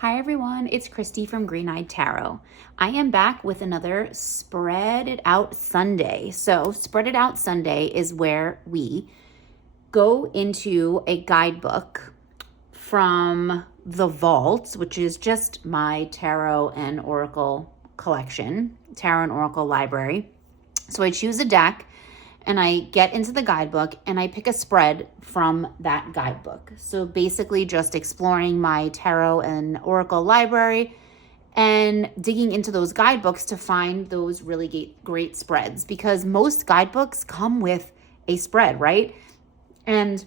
Hi everyone, it's Christy from Green Eyed Tarot. I am back with another Spread It Out Sunday. So, Spread It Out Sunday is where we go into a guidebook from the vault, which is just my tarot and oracle collection, tarot and oracle library. So, I choose a deck and I get into the guidebook and I pick a spread from that guidebook. So basically just exploring my tarot and oracle library and digging into those guidebooks to find those really great spreads, because most guidebooks come with a spread, right? And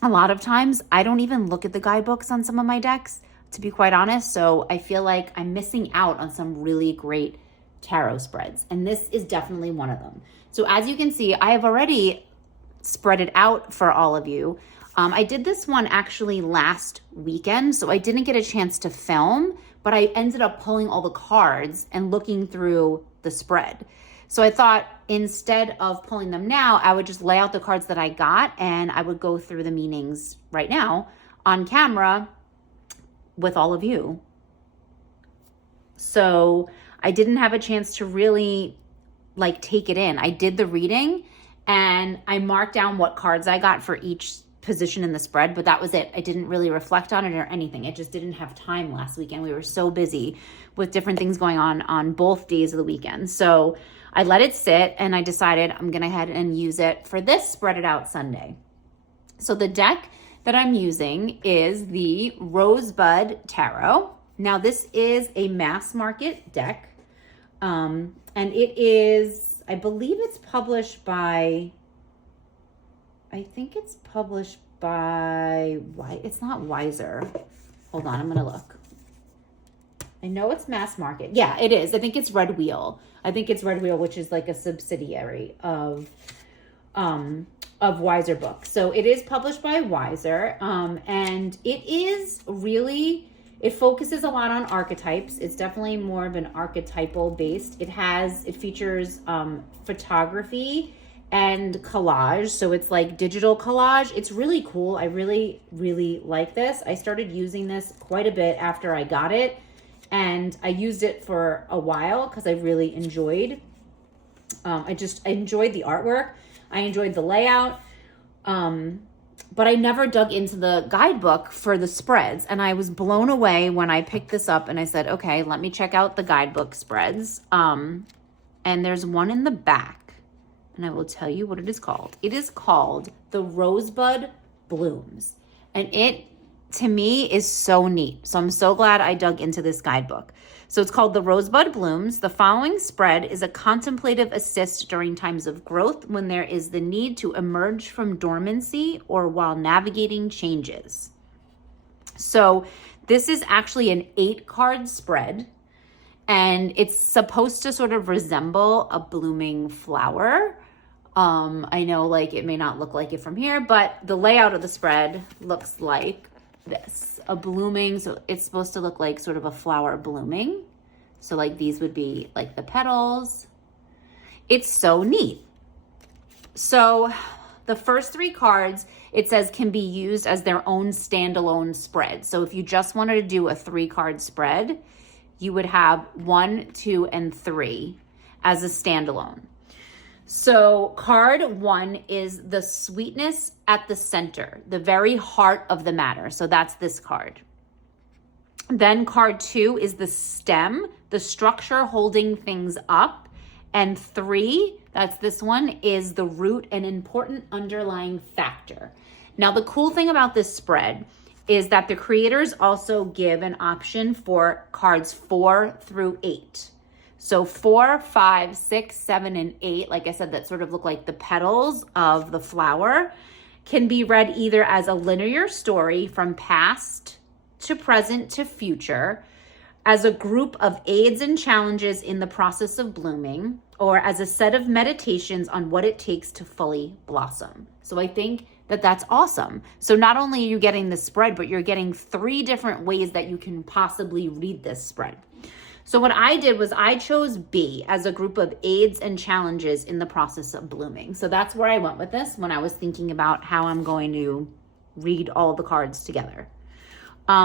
a lot of times I don't even look at the guidebooks on some of my decks, to be quite honest. So I feel like I'm missing out on some really great tarot spreads, and this is definitely one of them. So as you can see, I have already spread it out for all of you. I did this one actually last weekend, so I didn't get a chance to film, but I ended up pulling all the cards and looking through the spread. So I thought instead of pulling them now, I would just lay out the cards that I got and I would go through the meanings right now on camera with all of you. So I didn't have a chance to really take it in. I did the reading and I marked down what cards I got for each position in the spread, but that was it. I didn't really reflect on it or anything. I just didn't have time last weekend. We were so busy with different things going on both days of the weekend. So I let it sit and I decided I'm going to head and use it for this Spread It Out Sunday. So the deck that I'm using is the Rosebud Tarot. Now this is a mass market deck. And it is, I believe it's published by, it's not Wiser. Hold on, I'm going to look. I know it's mass market. Yeah, it is. I think it's Red Wheel. Which is like a subsidiary of Wiser Books. So it is published by Wiser. And it is really, it focuses a lot on archetypes. It's definitely more of an archetypal based. It features photography and collage. So it's like digital collage. It's really cool. I really, really like this. I started using this quite a bit after I got it. And I used it for a while because I really enjoyed. I enjoyed the artwork. I enjoyed the layout. But I never dug into the guidebook for the spreads. And I was blown away when I picked this up and I said, okay, let me check out the guidebook spreads. And there's one in the back and I will tell you what it is called. It is called the Rosebud Blooms. And it, to me, is so neat. So I'm so glad I dug into this guidebook. So it's called the Rosebud Blooms. The following spread is a contemplative assist during times of growth when there is the need to emerge from dormancy or while navigating changes. So this is actually an 8-card spread, and it's supposed to sort of resemble a blooming flower. I know it may not look like it from here, but the layout of the spread looks like this, a blooming. So it's supposed to look like sort of a flower blooming. So these would be the petals. It's so neat. So the first 3 cards, it says, can be used as their own standalone spread. So if you just wanted to do a 3-card spread, you would have 1, 2, and 3 as a standalone. So card 1 is the sweetness at the center, the very heart of the matter. So that's this card. Then card 2 is the stem, the structure holding things up. And 3, that's this one, is the root, an important underlying factor. Now, the cool thing about this spread is that the creators also give an option for cards 4 through 8. So 4, 5, 6, 7, and 8, like I said, that sort of look like the petals of the flower, can be read either as a linear story from past to present to future, as a group of aids and challenges in the process of blooming, or as a set of meditations on what it takes to fully blossom. So I think that that's awesome. So not only are you getting the spread, but you're getting 3 different ways that you can possibly read this spread. So what I did was I chose B as a group of aids and challenges in the process of blooming. So that's where I went with this when I was thinking about how I'm going to read all the cards together.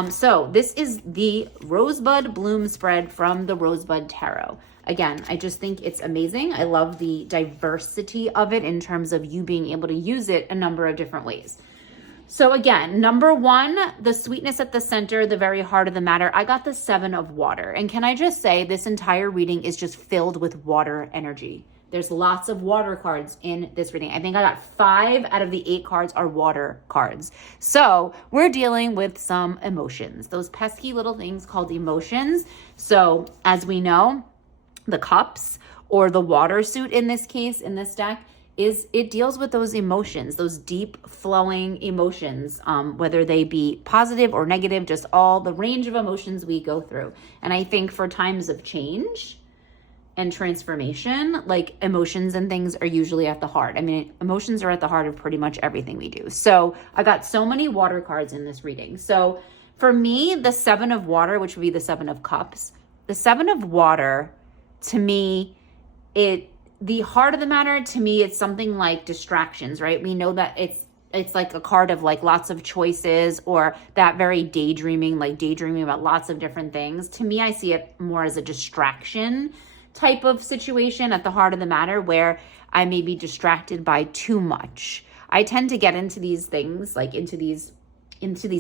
So this is the Rosebud Bloom spread from the Rosebud Tarot. Again, I just think it's amazing. I love the diversity of it in terms of you being able to use it a number of different ways. So again, number one, the sweetness at the center, the very heart of the matter. I got the 7 of water. And can I just say this entire reading is just filled with water energy. There's lots of water cards in this reading. I think I got 5 out of the 8 cards are water cards. So we're dealing with some emotions, those pesky little things called emotions. So as we know, the cups or the water suit in this case, in this deck, it deals with those emotions, those deep flowing emotions, whether they be positive or negative, just all the range of emotions we go through. And I think for times of change and transformation, like emotions and things are usually at the heart. I mean, emotions are at the heart of pretty much everything we do. So I got so many water cards in this reading. So for me, the 7 of water, which would be the 7 of cups, the 7 of water, to me, the heart of the matter, to me, it's something like distractions, right? We know that it's like a card of like lots of choices, or that very daydreaming about lots of different things. To me, I see it more as a distraction type of situation at the heart of the matter, where I may be distracted by too much. I tend to get into these things, like into these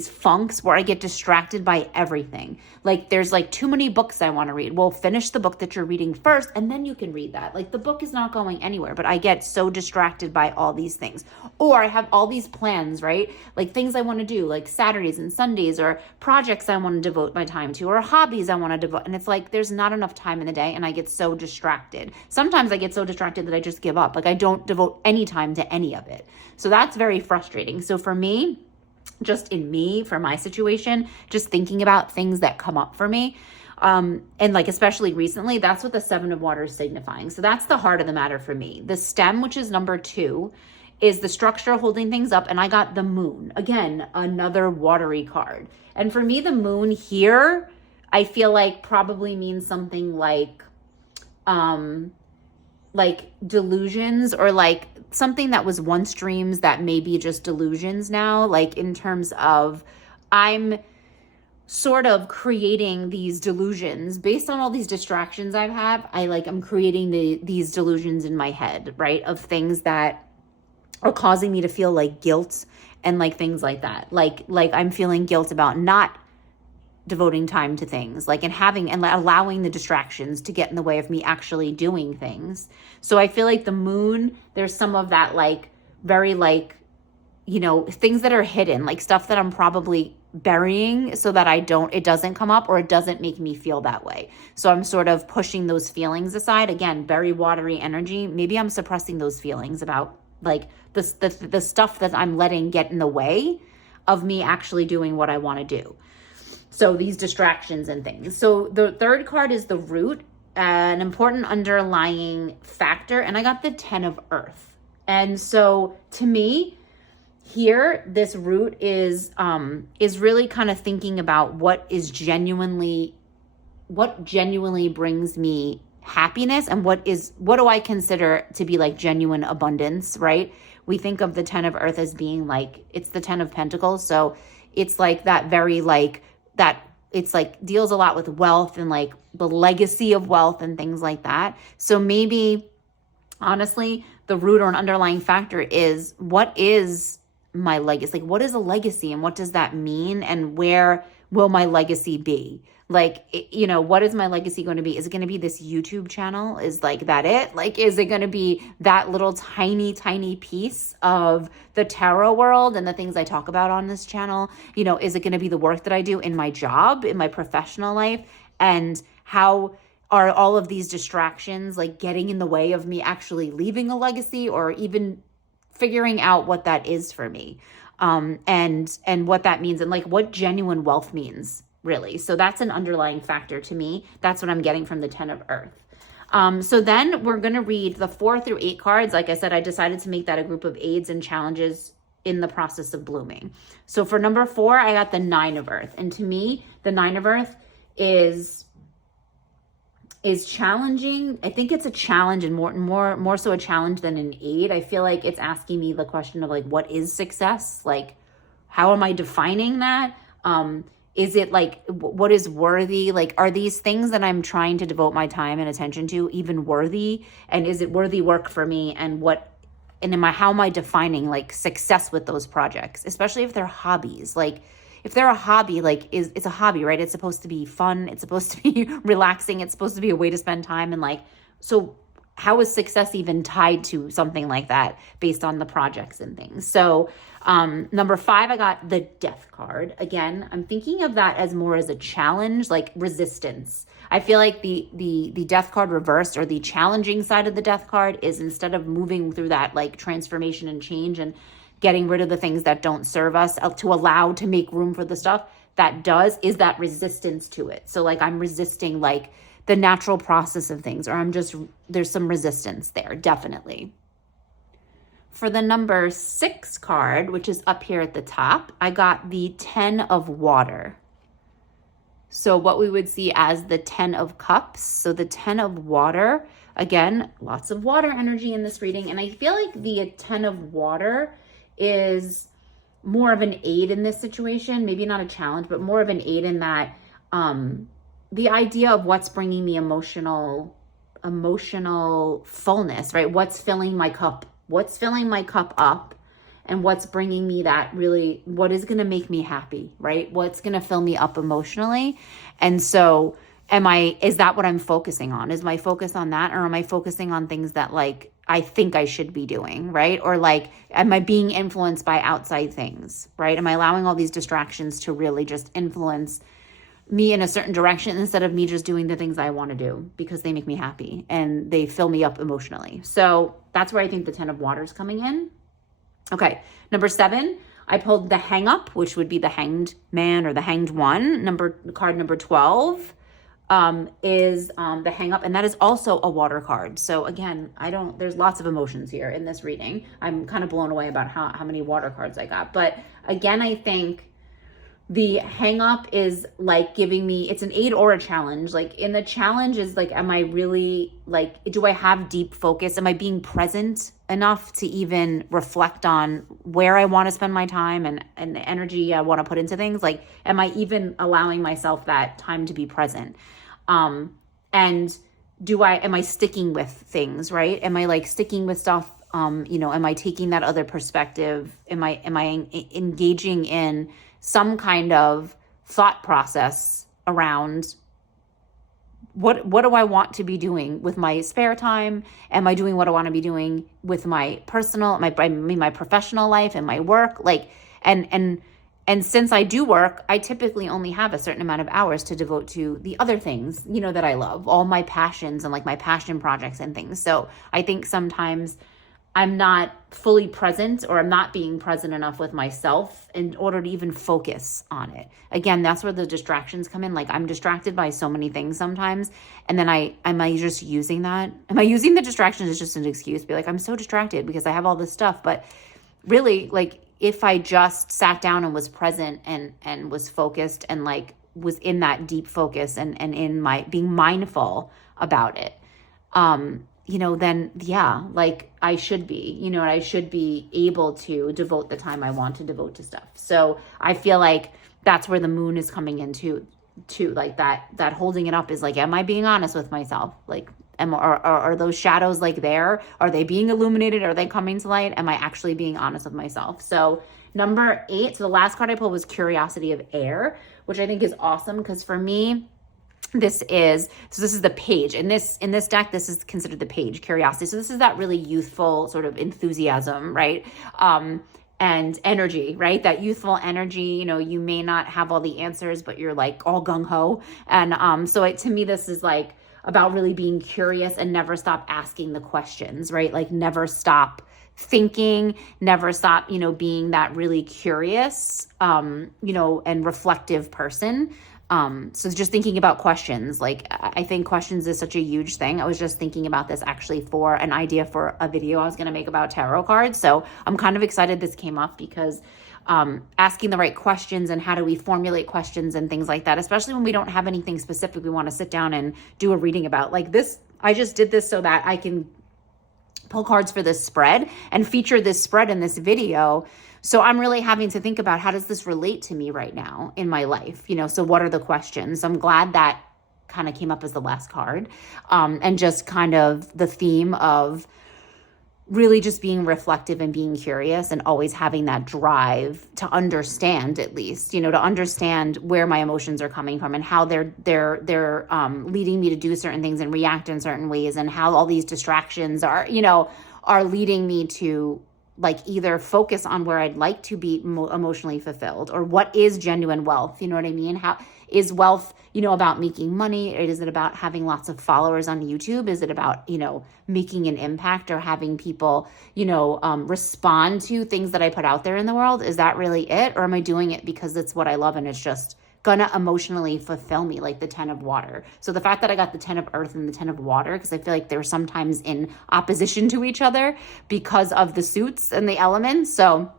funks where I get distracted by everything. Like there's like too many books I want to read. Well, finish the book that you're reading first and then you can read that. Like the book is not going anywhere, but I get so distracted by all these things. Or I have all these plans, right? Like things I want to do, like Saturdays and Sundays, or projects I want to devote my time to, or hobbies I want to devote. And it's like there's not enough time in the day and I get so distracted. Sometimes I get so distracted that I just give up. Like I don't devote any time to any of it. So that's very frustrating. So for me, for my situation, just thinking about things that come up for me. And like, especially recently, that's what the 7 of water is signifying. So that's the heart of the matter for me. The stem, which is number 2, is the structure holding things up. And I got the moon, again, another watery card. And for me, the moon here, I feel like probably means something like delusions, or like something that was once dreams that may be just delusions now, like in terms of I'm sort of creating these delusions based on all these distractions I've had. I'm creating these delusions in my head, right, of things that are causing me to feel like guilt and like things like that. Like I'm feeling guilt about not devoting time to things, like, and allowing the distractions to get in the way of me actually doing things. So I feel like the moon, there's some of that, like very like, things that are hidden, like stuff that I'm probably burying so that it doesn't come up, or it doesn't make me feel that way. So I'm sort of pushing those feelings aside. Again, very watery energy. Maybe I'm suppressing those feelings about like the stuff that I'm letting get in the way of me actually doing what I want to do. So these distractions and things. So the third card is the root, an important underlying factor. And I got the 10 of earth. And so to me here, this root is really kind of thinking about what genuinely brings me happiness, and what do I consider to be like genuine abundance, right? We think of the 10 of earth as being like, it's the 10 of pentacles. So it's like that very like, that it's like deals a lot with wealth and like the legacy of wealth and things like that. So maybe honestly, the root or an underlying factor is, what is my legacy? Like, what is a legacy and what does that mean? And where will my legacy be? Like, what is my legacy going to be? Is it going to be this YouTube channel? Is like that it? Like, is it going to be that little tiny, tiny piece of the tarot world and the things I talk about on this channel? Is it going to be the work that I do in my job, in my professional life? And how are all of these distractions like getting in the way of me actually leaving a legacy, or even figuring out what that is for me, and what that means, and like what genuine wealth means, really. So that's an underlying factor to me. That's what I'm getting from the 10 of earth. So then we're going to read the 4 through 8 cards. Like I said, I decided to make that a group of aids and challenges in the process of blooming. So for number 4, I got the 9 of earth. And to me, the 9 of earth is challenging. I think it's a challenge, and more so a challenge than an aid. I feel like it's asking me the question of like, what is success? Like, how am I defining that? Is it like, what is worthy? Like, are these things that I'm trying to devote my time and attention to even worthy? And is it worthy work for me? And how am I defining like success with those projects, especially if they're hobbies? Like, if they're a hobby, like it's a hobby, right? It's supposed to be fun. It's supposed to be relaxing. It's supposed to be a way to spend time. And like, so how is success even tied to something like that based on the projects and things? So number 5, I got the death card. Again, I'm thinking of that as more as a challenge, like resistance. I feel like the death card reversed, or the challenging side of the death card, is instead of moving through that like transformation and change and getting rid of the things that don't serve us, to make room for the stuff that does, is that resistance to it. So like I'm resisting like the natural process of things, or there's some resistance there, definitely. For the number 6 card, which is up here at the top, I got the 10 of water. So what we would see as the 10 of cups. So the 10 of water, again, lots of water energy in this reading. And I feel like the 10 of water is more of an aid in this situation, maybe not a challenge, but more of an aid in that the idea of what's bringing me emotional fullness, right? What's filling my cup up, and what's bringing me that really, what is going to make me happy, right? What's going to fill me up emotionally. And so is that what I'm focusing on? Is my focus on that, or am I focusing on things that like I think I should be doing, right? Or like, am I being influenced by outside things, right? Am I allowing all these distractions to really just influence me in a certain direction instead of me just doing the things I want to do because they make me happy and they fill me up emotionally? So that's where I think the 10 of water is coming in. Okay, number 7, I pulled the hang up, which would be the hanged man or the hanged one. Card number 12 is the hang up, and that is also a water card. So again, there's lots of emotions here in this reading. I'm kind of blown away about how many water cards I got. But again, I think the hang up is like giving me, it's an aid or a challenge. Like in the challenge is like, am I really like, do I have deep focus? Am I being present enough to even reflect on where I want to spend my time and the energy I want to put into things? Like, am I even allowing myself that time to be present? And am I sticking with things, right? Am I like sticking with stuff? Am I taking that other perspective? Am I engaging in some kind of thought process around what do I want to be doing with my spare time? Am I doing what I want to be doing with my my professional life and my work? Like, and since I do work, I typically only have a certain amount of hours to devote to the other things, that I love, all my passions and like my passion projects and things. So I think sometimes I'm not fully present, or I'm not being present enough with myself in order to even focus on it. Again, that's where the distractions come in. Like I'm distracted by so many things sometimes. And then am I just using that? Am I using the distractions as just an excuse to be like, I'm so distracted because I have all this stuff. But really, like if I just sat down and was present and was focused and like was in that deep focus and in my being mindful about it, then yeah, like I should be, and I should be able to devote the time I want to devote to stuff. So I feel like that's where the moon is coming into, like that holding it up is like, am I being honest with myself? Like, are those shadows like there? Are they being illuminated? Are they coming to light? Am I actually being honest with myself? So number 8, so the last card I pulled was Curiosity of Air, which I think is awesome because for me, this is the page. In this deck, this is considered the page, Curiosity. So this is that really youthful sort of enthusiasm, right? And energy, right? That youthful energy, you may not have all the answers, but you're like all gung-ho. And so to me, this is like about really being curious and never stop asking the questions, right? Like never stop thinking, never stop, being that really curious, and reflective person. So just thinking about questions, like I think questions is such a huge thing. I was just thinking about this actually for an idea for a video I was going to make about tarot cards. So I'm kind of excited this came up because asking the right questions and how do we formulate questions and things like that, especially when we don't have anything specific we want to sit down and do a reading about. Like this, I just did this so that I can pull cards for this spread and feature this spread in this video So I'm really having to think about, how does this relate to me right now in my life? So what are the questions? I'm glad that kind of came up as the last card. And just kind of the theme of really just being reflective and being curious, and always having that drive to understand, at least, to understand where my emotions are coming from, and how they're leading me to do certain things and react in certain ways, and how all these distractions are leading me to, like, either focus on where I'd like to be emotionally fulfilled, or what is genuine wealth. You know what I mean? How is wealth, about making money? Is it about having lots of followers on YouTube? Is it about, making an impact, or having people, respond to things that I put out there in the world? Is that really it? Or am I doing it because it's what I love and it's just gonna emotionally fulfill me, like the 10 of water? So the fact that I got the 10 of earth and the 10 of water, because I feel like they're sometimes in opposition to each other because of the suits and the elements. So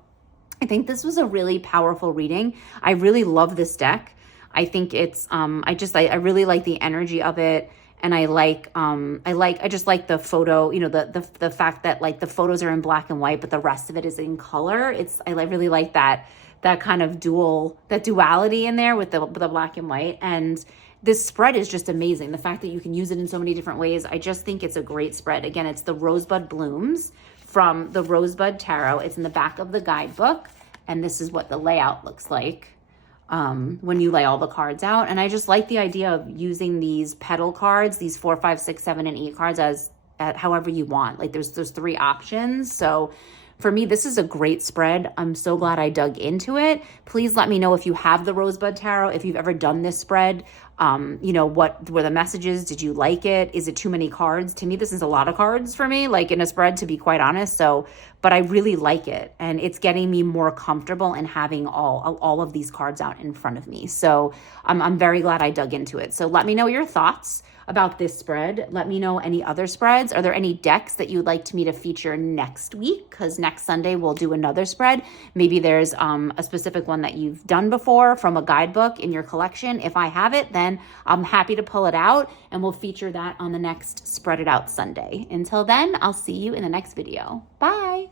I think this was a really powerful reading. I really love this deck. I think it's, I really like the energy of it. And I just like the photo, the fact that, like, the photos are in black and white, but the rest of it is in color. I really like that kind of duality in there with the black and white. And this spread is just amazing. The fact that you can use it in so many different ways. I just think it's a great spread. Again, it's the Rosebud Blooms from the Rosebud Tarot. It's in the back of the guidebook. And this is what the layout looks like when you lay all the cards out. And I just like the idea of using these petal cards, these 4, 5, 6, 7, and 8 cards as however you want. Like, there's 3 options. So for me, this is a great spread. I'm so glad I dug into it. Please let me know if you have the Rosebud Tarot, if you've ever done this spread. What were the messages? Did you like it? Is it too many cards? To me, this is a lot of cards for me, like, in a spread, to be quite honest. But I really like it. And it's getting me more comfortable in having all of these cards out in front of me. So I'm very glad I dug into it. So let me know your thoughts about this spread. Let me know any other spreads. Are there any decks that you'd like me to feature next week? Because next Sunday we'll do another spread. Maybe there's a specific one that you've done before from a guidebook in your collection. If I have it, then I'm happy to pull it out, and we'll feature that on the next Spread It Out Sunday. Until then, I'll see you in the next video. Bye.